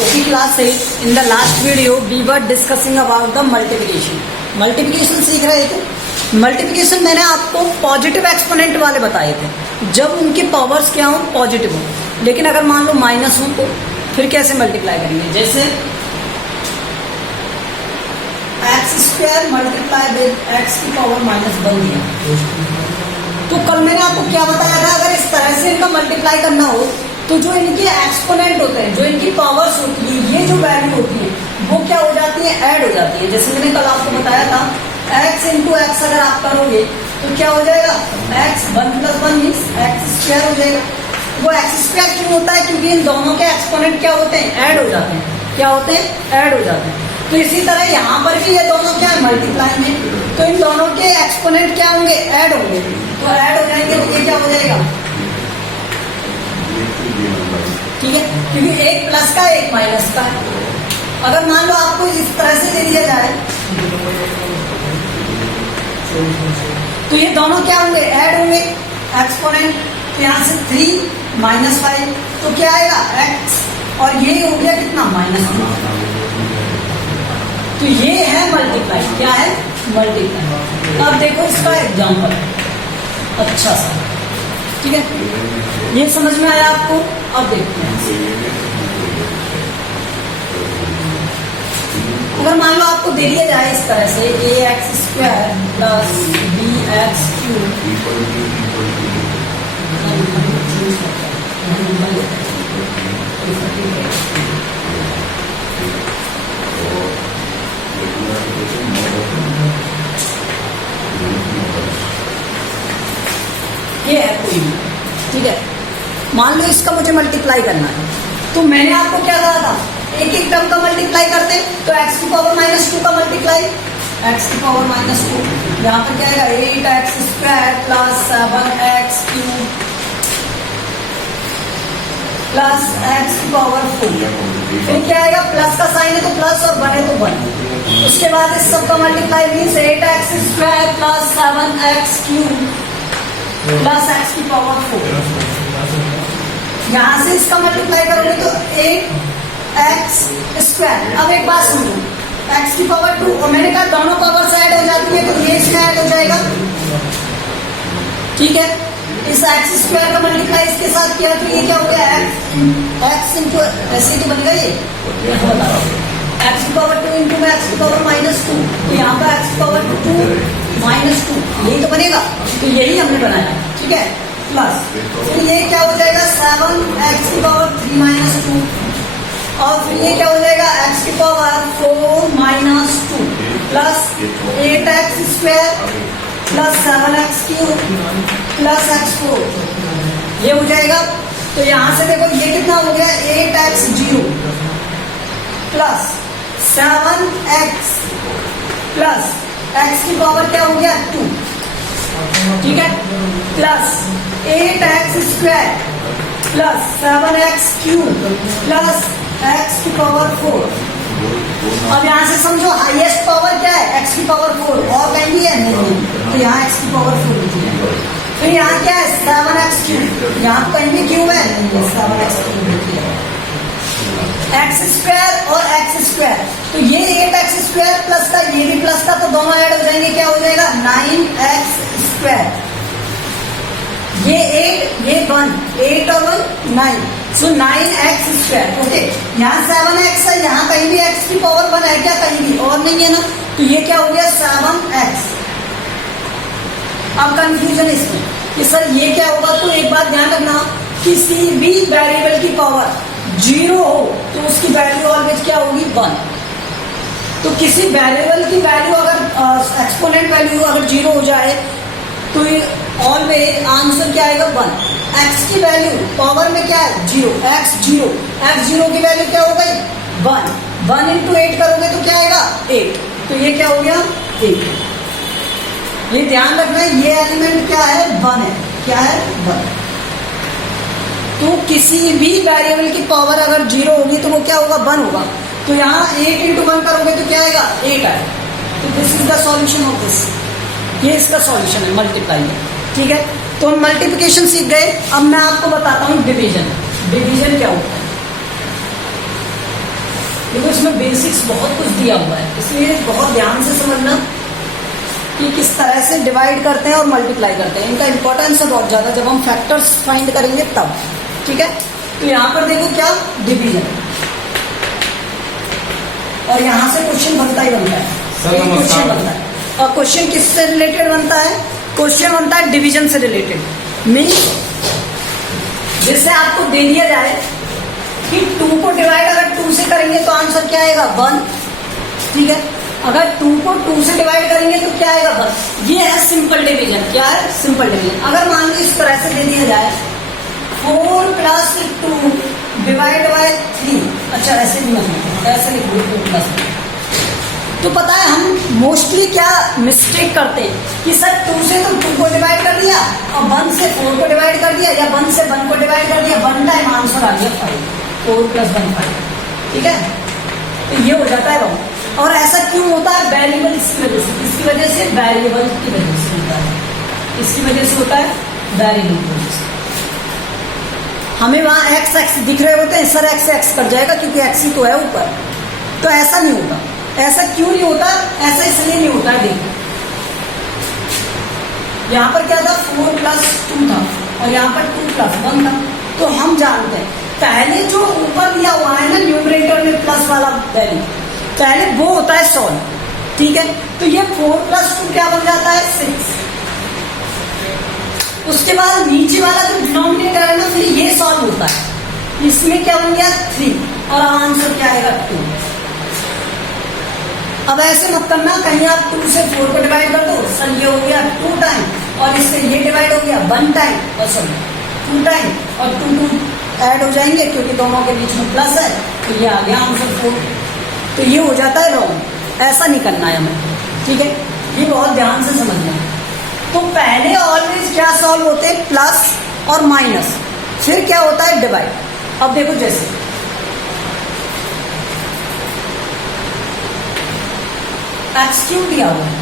Okay, class 8. In the last video, we were discussing about the multiplication. Multiplication सीख रहे थे। Multiplication मैंने आपको पॉजिटिव एक्सपोनेंट वाले बताए थे, जब उनकी पावर्स क्या हो, पॉजिटिव हो। लेकिन अगर मान लो माइनस हो तो फिर कैसे मल्टीप्लाई करेंगे? जैसे x square multiply with x की पावर -1 दिया, तो कल मैंने आपको क्या बताया था, अगर इस तरह से इनका मल्टीप्लाई करना हो तो जो इनके एक्सपोनेंट होते हैं, जो इनकी पावर्स होती है, ये जो वैल्यू होती है वो क्या हो जाती है, ऐड हो जाती है। जैसे मैंने कल आपको बताया था, x इंटू एक्स अगर आप करोगे तो क्या हो जाएगा, x 1 + 1 मीन्स एक्स स्क्वायर हो जाएगा। वो एक्स स्क्वायर क्यों होता है? क्योंकि इन दोनों के एक्सपोनेंट क्या होते हैं, ऐड हो जाते हैं। क्या होते हैं? ऐड हो जाते हैं। तो इसी तरह यहाँ पर भी ये दोनों क्या है, मल्टीप्लाई में, तो इन दोनों के एक्सपोनेंट क्या होंगे, ऐड होंगे। तो ऐड हो जाएंगे तो ये क्या हो जाएगा, ठीक है, क्योंकि एक प्लस का एक माइनस का है। अगर मान लो आपको इस तरह से दे दिया जाए तो ये दोनों क्या होंगे, ऐड होंगे एक्सपोनेंट। तो यहाँ से 3 - 5 तो क्या आएगा, x, और ये हो गया कितना, -2। तो ये है मल्टीप्लाई। क्या है, मल्टीप्लाई। अब देखो इसका एग्जाम्पल अच्छा सा, ठीक है, ये समझ में आया आपको? अब देखते हैं, अगर मान लो आपको दे दिया जाए इस तरह से ax² + bx³ ये है कोई भी, ठीक है। मान लो इसका मुझे मल्टीप्लाई करना है, तो मैंने आपको क्या कहा था, एक एक टर्म का मल्टीप्लाई करते हैं। तो x की पावर -2 का मल्टीप्लाई, x की पावर -2, यहाँ पर क्या आएगा, 8x² + 7x³ + x की पावर 4। फिर क्या आएगा, प्लस का साइन है तो प्लस, और 1 है तो 1। उसके बाद इस सब का multiply means 8x² + 7x³ + x की पावर 4। यहां से इसका मल्टीप्लाई करोगे तो 8x²। अब एक बात सुनो, x की पावर 2, और मैंने कहा दोनों पावर्स ऐड हो जाती है, तो ये इसका ऐड हो जाएगा, ठीक है। इस x² का मल्टीप्लाई इसके साथ किया तो ये क्या हो गया, x इंटू ऐसे तो बनेगा ये, x की पावर 2 इंटू में x की पावर -2, तो यहाँ पर x की पावर 2 -2 यही तो बनेगा। तो यही हमने बनाया, ठीक है, प्लस फिर ये क्या हो जाएगा, 7x की पावर 3 - 2, और फिर ये क्या हो जाएगा, x की पावर 4 - 2 + 8x² + 7x³ + x4 ये हो जाएगा। तो यहां से देखो ये कितना हो गया, 8x0 + 7x + x की पावर क्या हो गया, 2, ठीक है, + 8x² + 7x³ + x की पावर 4। अब यहां से समझो हाईएस्ट पावर क्या है, x की पावर 4, और कहीं भी है नहीं, तो यहाँ x की पावर 4 लिखी है। फिर यहाँ क्या है, 7x³, यहाँ कहीं भी क्यूब है, 7x³ लिखी है, x² और x²। तो ये 8x² प्लस का, ये भी प्लस का, तो दोनों ऐड हो जाएंगे, क्या हो जाएगा, 9x²। ये 8, ये 1, 8 और 1 9, सो 9x²। ओके, यहाँ 7x है, यहाँ कहीं भी x की पावर 1 है क्या, कहीं भी और नहीं है ना, तो ये क्या हो गया, 7x। अब कंफ्यूजन इसमें कि सर ये क्या होगा, तो एक बात ध्यान रखना, किसी भी वेरिएबल की पावर 0 हो तो उसकी वैल्यू ऑलवेज क्या होगी, 1। तो किसी वेरिएबल की वैल्यू अगर एक्सपोनेंट वैल्यू अगर 0 हो जाए तो ऑलवेज आंसर क्या आएगा, 1। x की वैल्यू पावर में क्या है, 0, x0 की वैल्यू क्या हो गई, 1। 1 × 8 करोगे तो क्या आएगा, 8। तो ये क्या हो गया, 8। ये ध्यान रखना, ये एलिमेंट क्या है, 1 है। क्या है, 1। तो किसी भी वेरिएबल की पावर अगर 0 होगी तो वो क्या होगा, 1 होगा। तो यहाँ 8 × 1 करोगे तो क्या आएगा, 8 आएगा। तो this is the solution of this, ये इसका सॉल्यूशन है मल्टीप्लाई में, ठीक है। तो हम मल्टीप्लिकेशन सीख गए। अब मैं आपको बताता हूँ डिवीजन। डिवीजन क्या होता है, देखो इसमें बेसिक्स बहुत कुछ दिया हुआ है, इसलिए बहुत ध्यान से समझना कि किस तरह से डिवाइड करते हैं और मल्टीप्लाई करते हैं। इनका इंपॉर्टेंस है बहुत ज्यादा जब हम फैक्टर्स फाइंड करेंगे तब। ठीक है, तो यहाँ पर देखो क्या डिवीजन, और यहाँ से क्वेश्चन बनता ही बनता है, क्वेश्चन बनता है। और क्वेश्चन किससे रिलेटेड बनता है? क्वेश्चन बनता है डिवीजन से रिलेटेड। मीन्स जैसे आपको दे दिया जाए कि 2 को डिवाइड अगर 2 से करेंगे तो आंसर क्या आएगा? 1। ठीक है, अगर 2 को 2 से डिवाइड करेंगे तो क्या आएगा? 1। ये है सिंपल डिवीजन। क्या है? Simple division. अगर मान लीजिए इस तरह से दे दिया जाए 4 + 2 डिवाइड बाय 3, अच्छा ऐसे भी मतलब ऐसे लिखो 2 + 3, तो पता है हम मोस्टली क्या मिस्टेक करते हैं कि सर 2 से तो 2 को डिवाइड कर दिया और 1 से 4 को डिवाइड कर दिया, या 1 से 1 को डिवाइड कर दिया, 1 टाइम आंसर आ गया 5, 4 + 1 5। ठीक है, तो ये हो जाता है रॉन्ग। और ऐसा क्यों होता है? वेरिएबल इसकी वजह से, इसकी वजह से वेरिएबल की वजह से होता है, इसकी वजह से होता है वेरिएबल की वजह से। हमें वहां एक्स एक्स दिख रहे होते हैं, सर एक्स एक्स कट जाएगा क्योंकि एक्स ही तो है ऊपर, तो ऐसा नहीं होता। ऐसा क्यों नहीं होता? ऐसा इसलिए नहीं होता है, देखो यहाँ पर क्या था? 4 + 2 था और यहाँ पर 2 + 1 था। तो हम जानते हैं पहले जो ऊपर दिया हुआ है ना न्यूमरेटर में प्लस वाला वैल्यू, पहले वो होता है सॉल्व। ठीक है, तो ये 4 + 2 क्या बन जाता है? 6। उसके बाद नीचे वाला जो डिनोमिनेटर है ना, फिर ये सॉल्व होता है, इसमें क्या बन गया? 3, और आंसर क्या आएगा? 2। अब ऐसे मत करना कहीं आप 2 से 4 को डिवाइड कर दो, सर ये हो गया 2 टाइम, और इससे ये डिवाइड हो गया 1 टाइम, और सॉरी 2 टाइम, और 2 ऐड हो जाएंगे क्योंकि दोनों के बीच में प्लस है, तो ये आ गया आंसर 4। तो ये हो जाता है रॉन्ग, ऐसा नहीं करना है हमें। ठीक है, ये बहुत ध्यान से समझना है। तो पहले ऑलवेज क्या सॉल्व होते हैं? प्लस और माइनस, फिर क्या होता है? डिवाइड। अब देखो जैसे x³ दिया हुआ है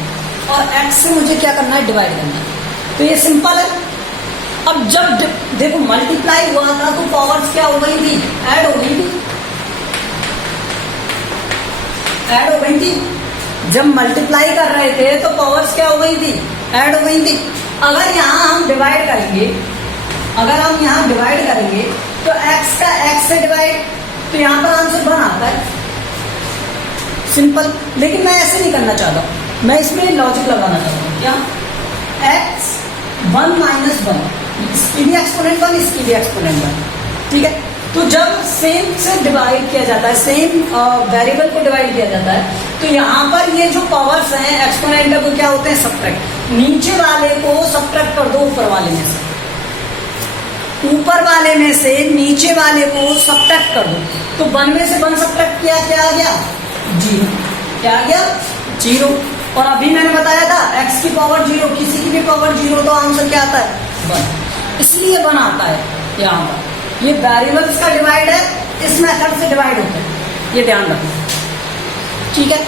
और x से मुझे क्या करना है? डिवाइड करना है, तो ये सिंपल है। अब जब देखो मल्टीप्लाई हुआ था तो पावर्स क्या हो गई थी? ऐड हो गई थी, ऐड हो गई थी। जब मल्टीप्लाई कर रहे थे तो पावर्स क्या हो गई थी? ऐड हो गई थी। अगर यहाँ हम डिवाइड करेंगे, अगर हम यहाँ डिवाइड करेंगे तो x का x से डिवाइड, तो यहाँ पर आंसर 1 आता है, सिंपल। लेकिन मैं ऐसे नहीं करना चाहता, मैं इसमें लॉजिक लगाना चाहता हूँ। क्या? x 1 - 1, इसकी भी एक्सपोनेंट 1, इसकी भी एक्सपोनेंट 1। ठीक है, तो जब सेम से डिवाइड किया जाता है, सेम वेरिएबल को डिवाइड किया जाता है, तो यहाँ पर ये जो पावर्स हैं एक्सपोनेंट वो क्या होते हैं? सब्ट्रैक्ट। नीचे वाले को सब्ट्रैक्ट कर दो ऊपर वाले में से, ऊपर वाले में से नीचे वाले को सब्ट्रैक्ट कर दो, तो 1 में से 1 सब्ट्रैक्ट किया, क्या आ गया? 0। क्या आ गया? 0। और अभी मैंने बताया था x की पावर 0, किसी की भी पावर 0, तो आंसर क्या आता है? 1। इसलिए 1 आता है यहाँ पर। ये वेरिएबल्स का डिवाइड है, इस मेथड से डिवाइड होता है, ये ध्यान रखना। ठीक है,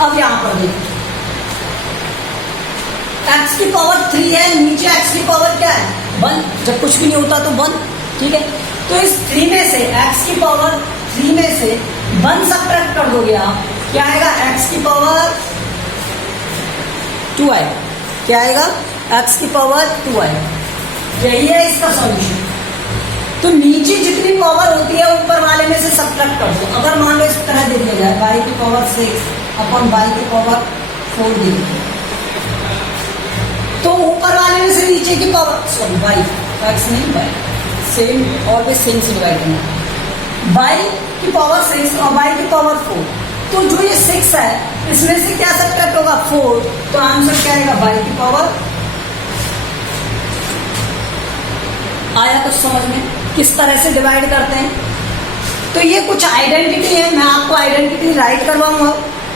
अब यहाँ पर देखो x की पावर 3 है, नीचे x की पावर क्या है? 1। जब कुछ भी नहीं होता तो 1। ठीक है, तो इस 3 में से x की पावर 3 में से 1 सब्ट्रैक्ट कर दोगे आप, क्या आएगा? x की पावर 2 आएगा। क्या आएगा? x की पावर 2 आएगा। यही है इसका सॉल्यूशन। तो नीचे जितनी पावर होती है ऊपर वाले में से सब्ट्रैक्ट कर दो। अगर मान लो इस तरह दे दिया जाए y की पावर 6 अपॉन y की पावर 4 दे दी, तो ऊपर वाले में से नीचे की पावर, सॉरी y, x नहीं y, सेम ऑलवेज सेम से डिवाइड करना। y की पावर 6 और y की पावर 4, तो जो ये 6 है इसमें से क्या सब्ट्रैक्ट होगा? 4, तो आंसर क्या आएगा? y की पावर। आया कुछ समझ में किस तरह से डिवाइड करते हैं? तो ये कुछ आइडेंटिटी है, मैं आपको आइडेंटिटी राइट करवाऊंगा,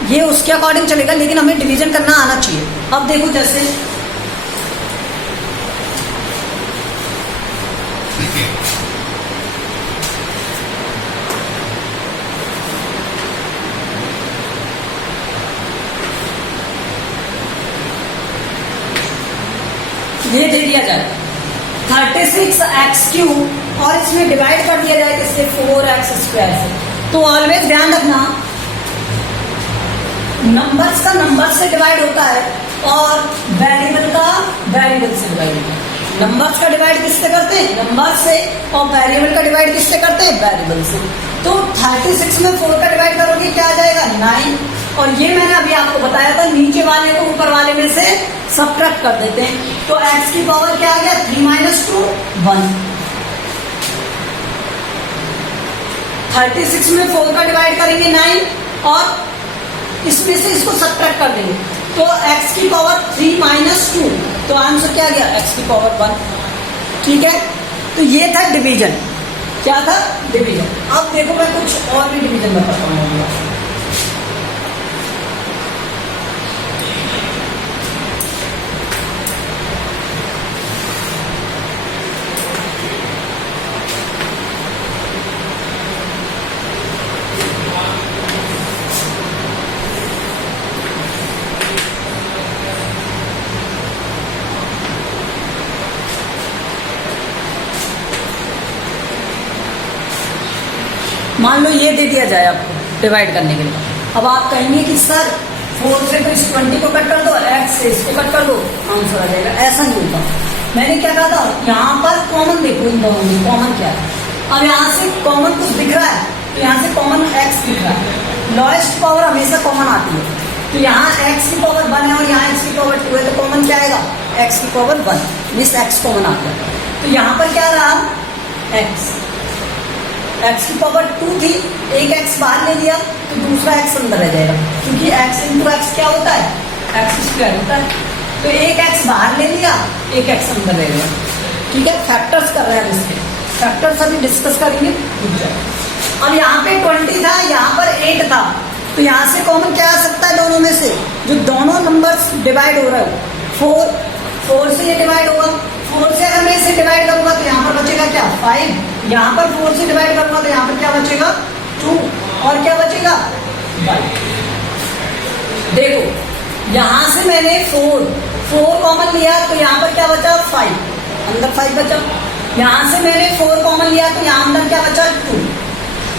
ये उसके अकॉर्डिंग चलेगा, लेकिन हमें डिवीजन करना आना चाहिए। अब देखो जैसे ये दे दिया जाए 36x³ और इसमें डिवाइड कर दिया जाए किससे? 4x² से। तो ऑलवेज ध्यान रखना नंबर्स का नंबर से डिवाइड होता है और वेरिएबल का वेरिएबल से डिवाइड होता है। नंबर्स का डिवाइड किससे करते हैं? नंबर से। और वेरिएबल का डिवाइड किससे करते हैं? वेरिएबल से। तो 36 में 4 का डिवाइड करोगे क्या आ जाएगा? 9। और ये मैंने अभी आपको बताया था, नीचे वाले को ऊपर वाले में से सबट्रैक्ट कर देते हैं। तो x की पावर क्या आ गया? 3 - 2 1। 36 में 4 का डिवाइड करेंगे 9 और इसमें से इसको सबट्रैक्ट कर देंगे। तो x की पावर 3 - 2, तो आंसर क्या आ गया? x की पावर 1। ठीक है, तो ये था डिवीजन। क्या था? डिवीजन। अब देखो मैं कुछ और भी डिवीजन बताता हूँ। मान लो ये दे दिया जाए आपको डिवाइड करने के लिए। अब आप कहेंगे कि सर 4 से तो इस 20 को कट कर दो, x से इसको कट कर दो, आंसर आ जाएगा। ऐसा नहीं होता। मैंने क्या कहा था? यहाँ पर कॉमन देखो, इन दोनों में कॉमन क्या है। अब यहाँ से कॉमन कुछ दिख रहा है, तो यहाँ से कॉमन x दिख रहा है। लोएस्ट पावर हमेशा कॉमन आती है। तो यहाँ x की पावर 1 है और यहाँ x की पावर 2 है, तो कॉमन क्या आएगा? x की पावर 1, मिस x कॉमन आता है। तो यहाँ पर क्या रहा? x की पावर 2 थी, एक x बाहर ले लिया तो दूसरा x अंदर रह जाएगा, क्योंकि x × x क्या होता है? x² होता है। तो एक x बाहर ले लिया, एक x अंदर रह गया। ठीक है, फैक्टर्स कर रहे हैं इसके। फैक्टर्स अभी डिस्कस करेंगे। अब यहाँ पे 20 था, यहाँ पर 8 था, तो यहाँ से कॉमन क्या आ सकता है? दोनों में से जो दोनों नंबर्स डिवाइड हो रहे हो, 4 से ये डिवाइड होगा। 4 से अगर मैं इसे डिवाइड करूंगा तो यहाँ पर बचेगा क्या? 5। यहाँ पर 4 से डिवाइड करूंगा तो यहाँ पर क्या बचेगा? 2। और क्या बचेगा? 5। देखो यहाँ से मैंने 4 कॉमन लिया तो यहाँ पर क्या बचा? 5, अंदर 5 बचा। यहाँ से मैंने 4 कॉमन लिया तो यहाँ अंदर क्या बचा? 2।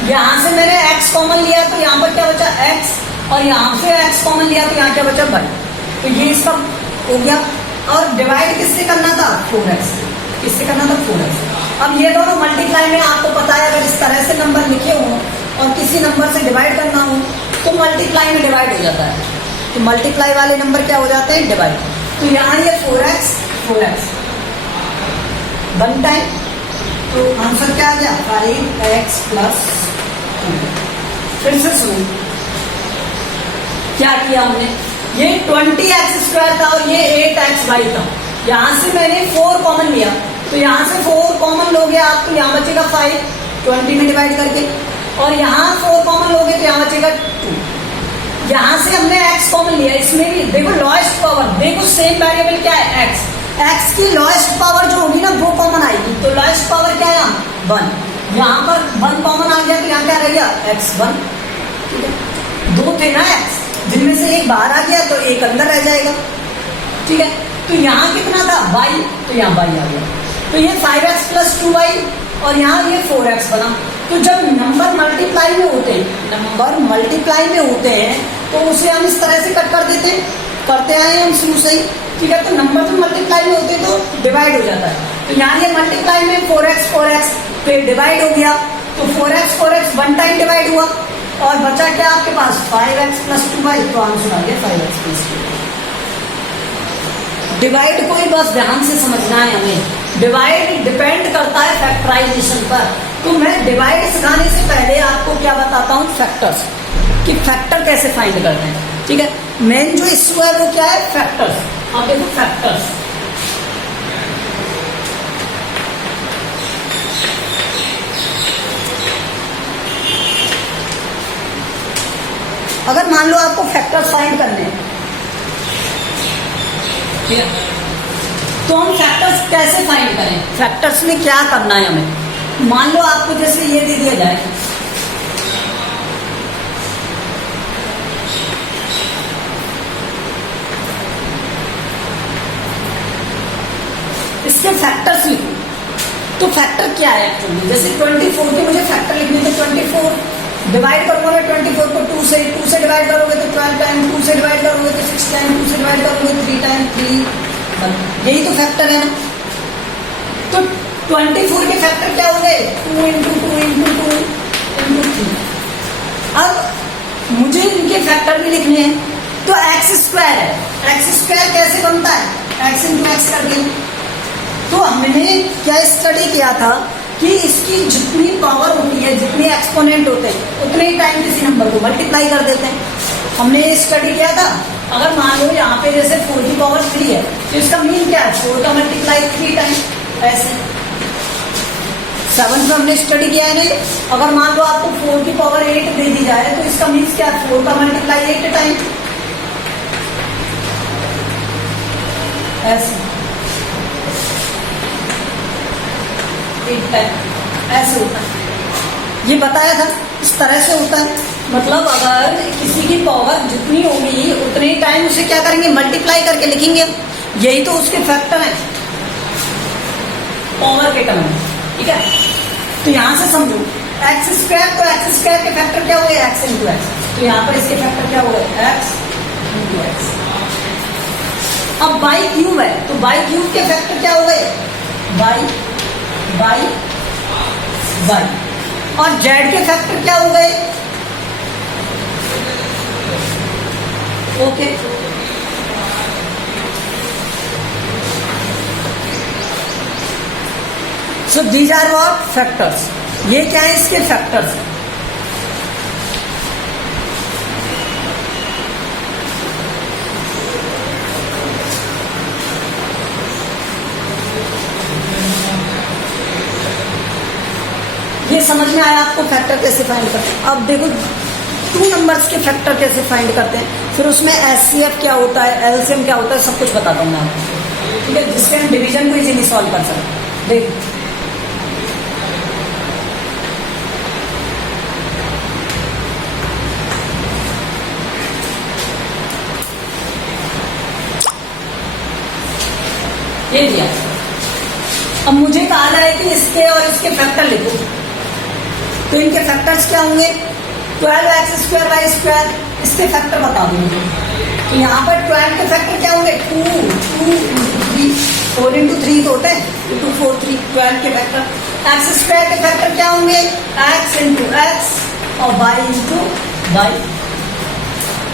यहाँ से मैंने x कॉमन लिया तो यहाँ पर क्या बचा? x। और यहाँ से x कॉमन लिया तो यहाँ क्या बचा? 5। तो ये इसका हो गया। और डिवाइड किससे करना था? 4x। किससे करना था? 4x। अब ये दोनों मल्टीप्लाई में आपको पता है, अगर इस तरह से नंबर लिखे हो और किसी नंबर से डिवाइड करना हो तो मल्टीप्लाई में डिवाइड हो जाता है। तो मल्टीप्लाई वाले नंबर क्या हो जाते हैं? डिवाइड। तो यहाँ ये 4x 1 टाइम, तो आंसर क्या आ गया? 5x + 2। फिर से सुनो क्या किया हमने। ये 20x² था और ये 8xy था। यहाँ से मैंने 4 कॉमन लिया, तो यहाँ से 4 कॉमन लोगे आप तो यहाँ बचेगा 5, 20 में डिवाइड करके। और यहाँ 4 कॉमन लोगे तो यहाँ बचेगा 2। यहाँ से हमने x कॉमन लिया, इसमें भी देखो लोएस्ट पावर, देखो सेम वेरिएबल क्या है? x की लोएस्ट पावर जो होगी ना वो कॉमन आएगी। तो लोएस्ट पावर क्या है? यहाँ 1। यहाँ पर 1 कॉमन आ गया तो यहाँ क्या रह गया? x1। ठीक है, 2 थे ना x, जिनमें से एक बाहर आ गया तो एक अंदर रह जाएगा। ठीक है, तो यहाँ कितना था? y, तो यहाँ y आ गया। तो ये 5x + 2y और यहाँ ये 4x बना। तो जब नंबर मल्टीप्लाई में होते हैं तो उसे हम इस तरह से कट कर देते हैं, करते आए हम शुरू से ही। ठीक है, तो नंबर जब मल्टीप्लाई में होते हैं तो डिवाइड हो जाता है। तो यहाँ ये मल्टीप्लाई में 4x फिर डिवाइड हो गया, तो 4x 1 टाइम डिवाइड हुआ और बचा क्या आपके पास? 5x + 2y। तो आंसर आ गया 5x + 2। डिवाइड को ही बस ध्यान से समझना है हमें। डिवाइड डिपेंड करता है फैक्टराइजेशन पर। तो मैं डिवाइड सिखाने से पहले आपको क्या बताता हूँ? फैक्टर्स, कि फैक्टर कैसे फाइंड करते हैं। ठीक है, मेन जो इश्यू है वो क्या है? फैक्टर्स। अब देखो फैक्टर्स, अगर मान लो आपको फैक्टर्स फाइंड करने हैं, ठीक है, तो हम फैक्टर्स कैसे फाइंड करें? फैक्टर्स में क्या करना है हमें? मान लो आपको जैसे ये दे दिया जाए, इसके फैक्टर्स लिखो। तो फैक्टर क्या है एक्चुअली? जैसे 24 के मुझे फैक्टर लिखने थे, 24 डिवाइड करूंगा मैं 24 को 2 से डिवाइड करोगे तो 12 टाइम, 2 से डिवाइड करोगे तो 6 टाइम, 2 से डिवाइड करोगे 3 टाइम 3, यही तो फैक्टर है ना। तो 24 के फैक्टर क्या हो गए? 2 इंटू 2 इंटू 2 इंटू 3। अब मुझे इनके फैक्टर भी लिखने हैं, तो एक्स स्क्वायर है, एक्स स्क्वायर कैसे बनता है? एक्स इंटू एक्स करके। तो हमने क्या स्टडी किया था कि इसकी जितनी पावर होती है, जितने एक्सपोनेंट होते हैं, उतने ही टाइम किसी नंबर को मल्टीप्लाई कर देते हैं। हमने ये स्टडी किया था। अगर मान लो यहाँ पे जैसे 4 की पावर 3 है, तो इसका मीन क्या है? 4 का मल्टीप्लाई 3 टाइम, ऐसे 7 में हमने स्टडी किया है नहीं। अगर मान लो आपको 4 की पावर 8 दे दी जाए, तो इसका मीन्स क्या है? 4 का मल्टीप्लाई 8 टाइम, ऐसे 8 टाइम, ऐसे होता है। ये बताया था, इस तरह से होता है। मतलब अगर किसी की पावर जितनी होगी उतने टाइम उसे क्या करेंगे? मल्टीप्लाई करके लिखेंगे। यही तो उसके फैक्टर हैं पावर के टर्म में, ठीक है। तो यहां से समझो, एक्स स्क्वायर, तो एक्स स्क्वायर के फैक्टर क्या हो गए? X into x. तो यहाँ पर इसके फैक्टर क्या हो गए? X into x. अब बाई क्यूब है, तो बाई क्यूब के फैक्टर क्या हो गए? Y y y. और जेड के फैक्टर क्या हो गए? Okay, so these are what? Factors. ये क्या है? इसके फैक्टर्स। ये समझ में आया आपको फैक्टर कैसे फाइंड करते हैं? अब देखो 2 नंबर्स के फैक्टर कैसे फाइंड करते हैं, फिर उसमें एचसीएफ क्या होता है, एलसीएम क्या होता है, सब कुछ बता दूंगा आपको, ठीक है, जिससे हम डिवीजन को इजीली सॉल्व कर सकते। देखो ये दिया। अब मुझे कहा जाए कि इसके और इसके फैक्टर लिखो, तो इनके फैक्टर्स क्या होंगे? 12x स्क्वायर वाई स्क्वायर, इसके फैक्टर बता दो मुझे। तो यहाँ पर 12 के फैक्टर क्या होंगे? 2 इंटू 3, 4 इंटू 3 तो होते हैं, 2 4 3, 12 के फैक्टर। एक्स स्क्वायर के फैक्टर क्या होंगे? x इंटू एक्स और y इंटू वाई।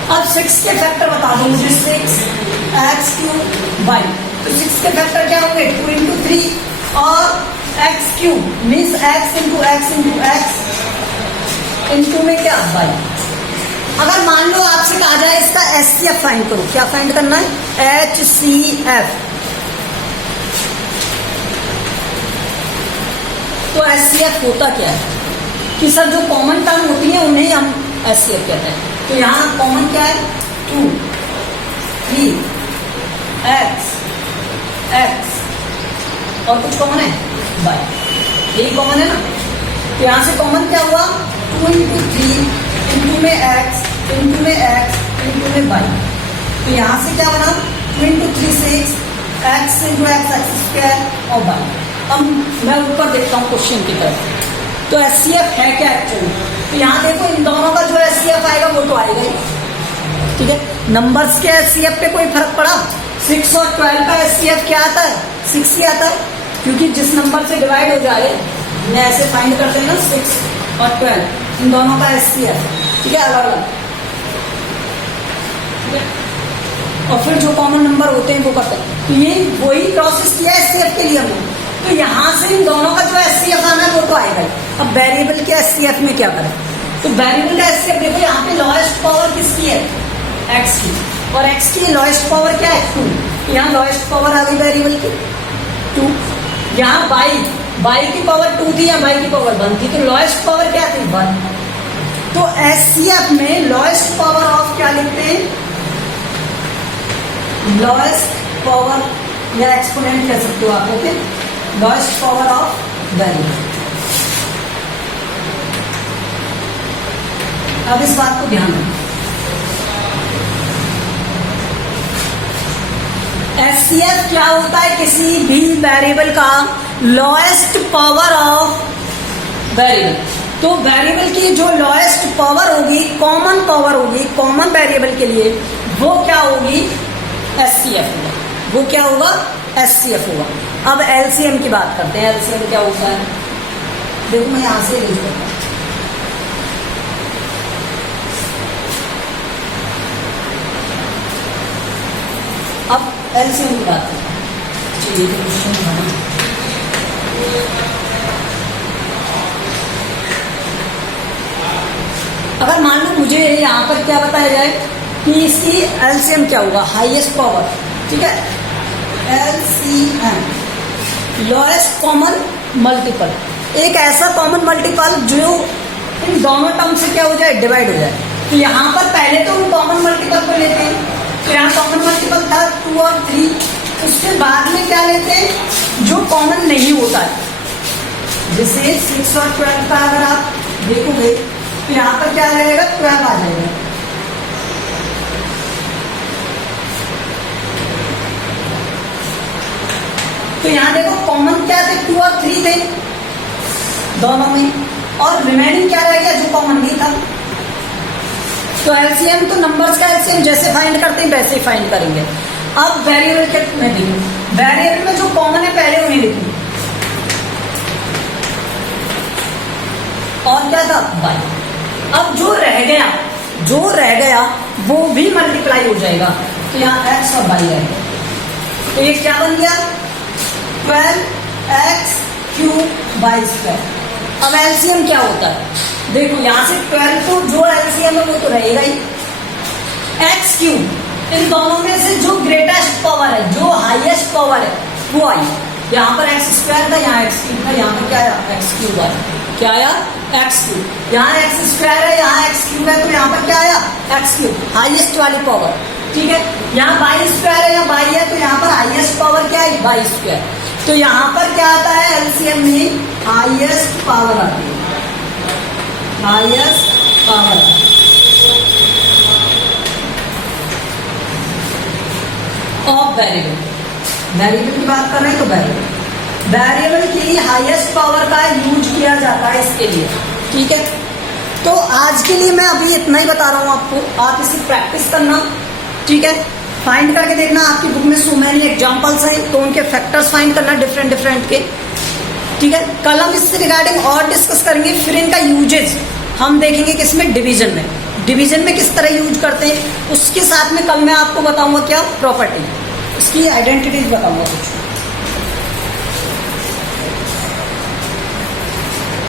अब 6 के फैक्टर बता दो मुझे, 6 एक्स क्यूब वाई। तो 6 के फैक्टर क्या होंगे? 2 इंटू 3 और x cube means x into x into x into में क्या? वाई। अगर मान लो आपसे कहा जाए इसका एचसीएफ फाइंड करो, क्या फाइंड करना है? एचसीएफ। तो एचसीएफ होता क्या है कि सर जो कॉमन टर्म होती है उन्हें हम एचसीएफ कहते हैं। तो यहाँ कॉमन क्या है? 2 3 एक्स एक्स और कुछ कॉमन है? बाई, यही कॉमन है ना। तो यहां से कॉमन क्या हुआ? 2 इंटू 3 इंटू में एक्स इंटू में एक्स इंटू में बाई। तो यहां से क्या बना? 2 into 3 6 x into x x square और बाई। अब मैं ऊपर देखता हूँ क्वेश्चन की तरफ। तो एचसीएफ है क्या एक्चुअली? तो यहाँ देखो इन दोनों का जो एचसीएफ आएगा वो तो आएगा ही, ठीक है। नंबर्स के एचसीएफ पे कोई फर्क पड़ा? 6 और 12 का एचसीएफ क्या आता है? 6 ही आता है, क्योंकि जिस नंबर से डिवाइड हो जाए मैं ऐसे फाइंड करते हैं ना, 6 और 12 इन दोनों का एचसीएफ, ठीक है, अलग अलग। और फिर जो कॉमन नंबर होते हैं वो करते हैं। तो ये वही प्रोसेस किया एचसीएफ के लिए हमने। तो यहाँ से इन दोनों का जो एचसीएफ आना है वो तो आएगा। अब वेरिएबल के एचसीएफ में क्या करें? तो वेरिएबल का एचसीएफ देखो, यहाँ पे लोएस्ट पावर किसकी है? एक्स की, और एक्स की लोएस्ट पावर क्या है? 2। यहाँ लोएस्ट पावर आ गई वेरिएबल की 2। यहाँ बाई की पावर 2 थी या बाई की पावर 1 थी, तो लोएस्ट पावर क्या थी? 1। तो एचसीएफ में लोएस्ट पावर ऑफ क्या लिखते हैं? लोएस्ट पावर या एक्सपोनेंट कह सकते हो आप, okay, lowest power of variable. अब इस बात को ध्यान रखना, एचसीएफ क्या होता है? किसी भी वेरिएबल का लोएस्ट पावर ऑफ वेरिएबल। तो वेरिएबल की जो लोएस्ट पावर होगी, कॉमन पावर होगी, कॉमन वेरिएबल के लिए वो क्या होगी, एचसीएफ होगा। वो क्या होगा, एचसीएफ होगा। अब एलसीएम की बात करते हैं। एलसीएम क्या होता है, देखो मैं यहां से लिख देता हूं। अब एलसीएम की बात करते हैं। चलिए क्वेश्चन बना, अगर मान लो मुझे यहाँ पर क्या बताया जाए कि इसकी एलसीएम क्या होगा, हाईएस्ट पावर, ठीक है, एलसीएम लोएस्ट कॉमन मल्टीपल, एक ऐसा कॉमन मल्टीपल जो इन दोनों टर्म से क्या हो जाए, डिवाइड हो जाए। तो यहाँ पर पहले तो हम कॉमन मल्टीपल को लेते हैं, तो यहाँ कॉमन मल्टीपल था 2 और 3, उसके बाद में क्या लेते हैं जो कॉमन नहीं होता है, जैसे 6 और 12 का अगर आप देखोगे तो यहाँ पर क्या रहेगा, 12 आ जाएगा। तो यहाँ देखो कॉमन क्या थे, 2 और 3 थे दोनों में, और रिमेनिंग क्या रह गया जो कॉमन नहीं था। तो एलसीएम, तो नंबर्स का एलसीएम जैसे फाइंड करते हैं वैसे ही फाइंड करेंगे। अब वेरिएबल के में देखो, वेरिएबल में जो कॉमन है पहले उन्हें लिखूं, और क्या था, बाई। अब जो रह गया वो भी मल्टीप्लाई हो जाएगा, तो यहाँ एक्स और बाई रहेगा। तो ये क्या बन गया, 12x क्यूब बाई स्क्वायर। अब एलसीएम क्या होता है, देखो यहाँ से 12 तो जो एलसीएम है वो तो रहेगा ही, एक्स क्यूब, इन दोनों में से जो ग्रेटेस्ट पावर है, जो हाईएस्ट पावर है वो आई। यहाँ पर एक्स स्क्वायर था, यहाँ एक्स क्यूब था, यहाँ पर क्या आया, एक्स क्यूब आया। क्या आया, एक्स क्यूब। यहाँ एक्स स्क्वायर है, यहाँ एक्स क्यूब है, तो यहाँ पर क्या आया, एक्स क्यूब, हाईएस्ट वाली पावर, ठीक है। यहाँ बाई स्क्वायर है, यहाँ बाई है, तो यहाँ पर हाईएस्ट पावर क्या है, बाई स्क्वायर। तो यहाँ पर क्या आता है, एलसीएम में हाईएस्ट पावर आती है, हाईएस्ट पावर। ऑफ वेरिएबल की बात कर रहे हैं, तो वेरिएबल की हाईएस्ट पावर का यूज किया जाता है इसके लिए, ठीक है। तो आज के लिए मैं अभी इतना ही बता रहा हूँ आपको, आप इसे प्रैक्टिस करना, ठीक है। फाइंड करके देखना, आपकी बुक में सो मेनी एग्जांपल्स हैं, तो उनके फैक्टर्स फाइंड करना डिफरेंट के, ठीक है। कल हम इससे रिगार्डिंग और डिस्कस करेंगे, फिर इनका यूजेज हम देखेंगे किसमें, डिवीजन में किस तरह यूज करते हैं। उसके साथ में कल मैं आपको बताऊंगा क्या, प्रॉपर्टी, इसकी आइडेंटिटीज बताऊंगा कुछ।